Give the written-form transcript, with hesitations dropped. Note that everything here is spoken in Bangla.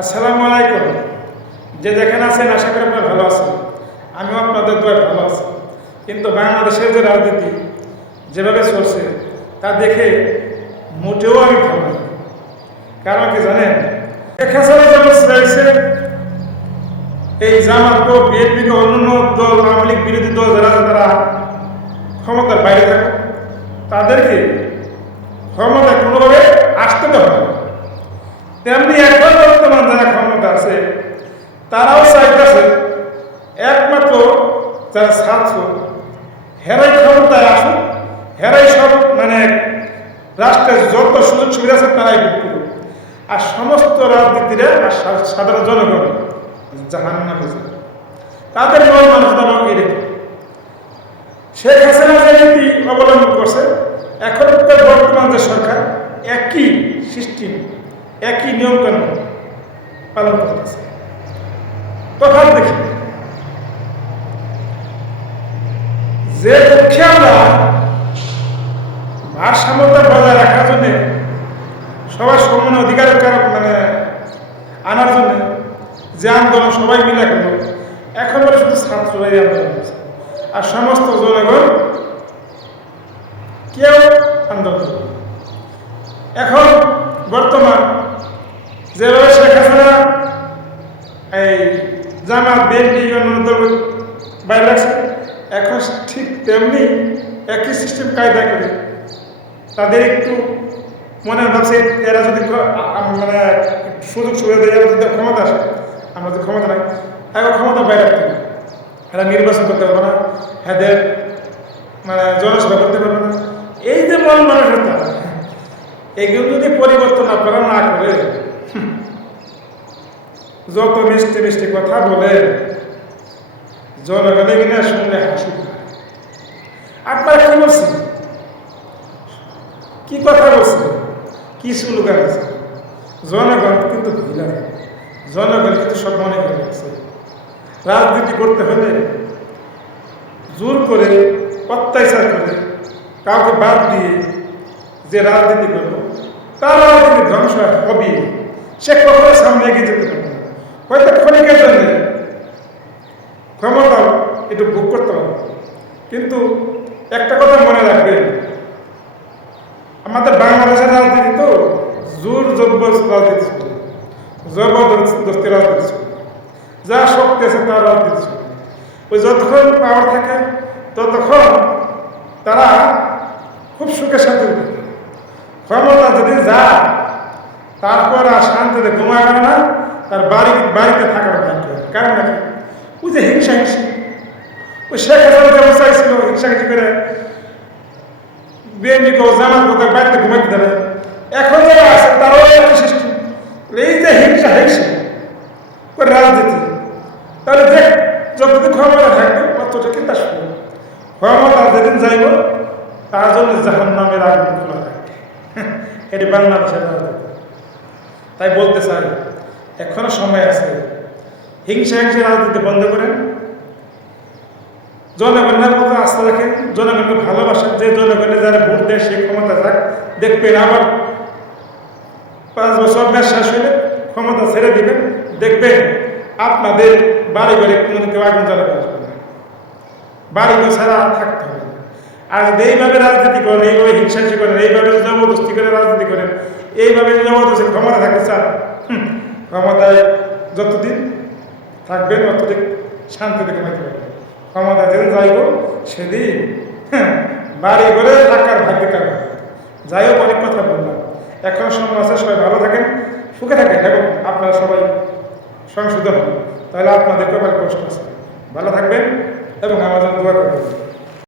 আসসালামু আলাইকুম। যে যেখানে আছেন আশা করি আপনারা ভালো আছেন। আমিও আপনাদের দোয়ায় ভালো আছি। কিন্তু বাংলাদেশের যে রাজনীতি যেভাবে চলছে তা দেখে মোটেও আমি ভালো না। কারণ কি জানেন, খেসারা যেমন চাইছে এই জামাত ও বিএনপিকে অন্যান্য দল, আওয়ামী লীগ বিরোধী দল যারা তারা ক্ষমতার বাইরে থাকে তাদেরকে ক্ষমতায় কোনোভাবে আসতে দেওয়া হবে। তেমনি এখন বর্তমান যারা ক্ষমতা আছে তারাও চাইতেছে একমাত্র যারা ছাত্র হেরাই ক্ষমতায় আসুক, হেরাই সব রাষ্ট্রের যত সুযোগ সুবিধা আছে তারাই ভোগ করুক, আর সমস্ত রাজনীতিরা আর সাধারণ জনগণ জাহান্নামে যায়। তাদের মন মানুষজন এরকম। শেখ হাসিনা যে নীতি অবলম্বন করছে, এখন বর্তমান যে সরকার একই সিস্টেম, একই নিয়মকানুন পালন করতেছে। তফাৎ দেখি, যে পক্ষে আমরা ভারসাম্যতা বজায় রাখার জন্য সবার সমান অধিকারের আনার জন্য যে আন্দোলন সবাই মিলে গেল, এখন বলে শুধু ছাত্ররাই আন্দোলন করছে আর সমস্ত জনগণ কেউ আন্দোলন করে। এখন বর্তমান যেভাবে শেখ হাসিনা এই জামাত বিএনপি বাইরে রাখছে, এখন ঠিক তেমনি একই সিস্টেম কায়দা করে তাদের একটু মনে ভাবছে এরা যদি সুযোগ সুবিধা দেয়, যদি ক্ষমতা আসে, আমরা যদি ক্ষমতা নাই এখন ক্ষমতা বাইরে রাখতে হবে, এরা নির্বাচন করতে পারবে না, এদের জনসভা করতে পারবে না। এই যে মন মানসিকতা, এগুলো যদি পরিবর্তন আপনারা না করে যত মিষ্টি মিষ্টি কথা বলে জনগণে কিনা শুনলে হাসি। আপনারা কি বলছেন, কি কথা বলছেন, কি স্লোগান আছে? জনগণ কিন্তু ভুলে যায়, জনগণ কিন্তু সব মনে করে রাখছে। রাজনীতি করতে হলে জোর করে, অত্যাচার করে, কাউকে বাদ দিয়ে যে রাজনীতি করবো তার রাজনীতি ধ্বংস হবে। সে কখনো সামনে এগিয়ে যেতে পারবে না। হয়তো ক্ষণিকের জন্য ক্ষমতা একটু ভোগ করতে পারবে, কিন্তু একটা কথা মনে রাখবেন, আমাদের বাংলাদেশের রাজনীতি তো জোর জবরদস্তি রাজনীতি ছিল, জবরদস্তি রাজনীতি ছিল, যা শক্তি আছে তার রাজনীতি ছিল। ওই যতক্ষণ পাওয়ার থাকে ততক্ষণ তারা খুব সুখে শান্তি থাকে। ক্ষমতা যদি যায় তারপর আর শান্তিতে ঘুমায় না, তার বাড়িতে থাকার ভাগ্য। কারণ নাকি ওই যে হিংসা ওই শেখ হাসিনা যেমন চাইছিল হিংসাহিংসি করে বিএনপি জামাত তার বাড়িতে ঘুমাইতে দেবে, এখন যারা আছে তারাও একই সিস্টেম। এই যে হিংসা করে রাজনীতি, তাহলে যে যতদিন ক্ষমতা থাকবে অতটা কিন্তু আসবে, ক্ষমতা যেদিন যাইব তার জন্য জাহান্নামের আগুন খোলা থাকবে। এটি বাংলাদেশের রাজনীতি। তাই বলতে চাই, এখনো সময় আছে, হিংসা রাজনীতি বন্ধ করেন, জনগণের মতো আস্থা রাখেন, জনগণকে ভালোবাসেন। যে জনগণের যারা ভোট দেয় সে ক্ষমতা যাক, দেখবেন আবার 5 বছর মেয়াদ শেষ হলে ক্ষমতা ছেড়ে দিবেন, দেখবেন আপনাদের বাড়ি ঘরে কোনো কেউ আগুন জ্বালাতে আসবে না, বাড়িঘর ছাড়া থাকতে হবে। আর যদি এইভাবে রাজনীতি করেন, এইভাবে হিংসাহিংসি করেন, এইভাবে জবরদস্তি করে রাজনীতি করেন, এইভাবে জবরদস্তি ক্ষমতা থাকতে চান, ক্ষমতায় যতদিন থাকবেন ততদিন শান্তিতে ঘুমাইতে পারবেন। ক্ষমতা যেদিন যাইব সেদিন বাড়ি করে টাকার ভাগ্যে কারণ। যাই হোক, অনেক কথা বললাম, এখন সময় আছে, সবাই ভালো থাকেন, সুখে থাকেন এবং আপনারা সবাই সংশোধন হন, তাহলে আপনাদের ব্যাপারে কষ্ট আছে। ভালো থাকবেন এবং আমার জন্য দোয়া করবেন।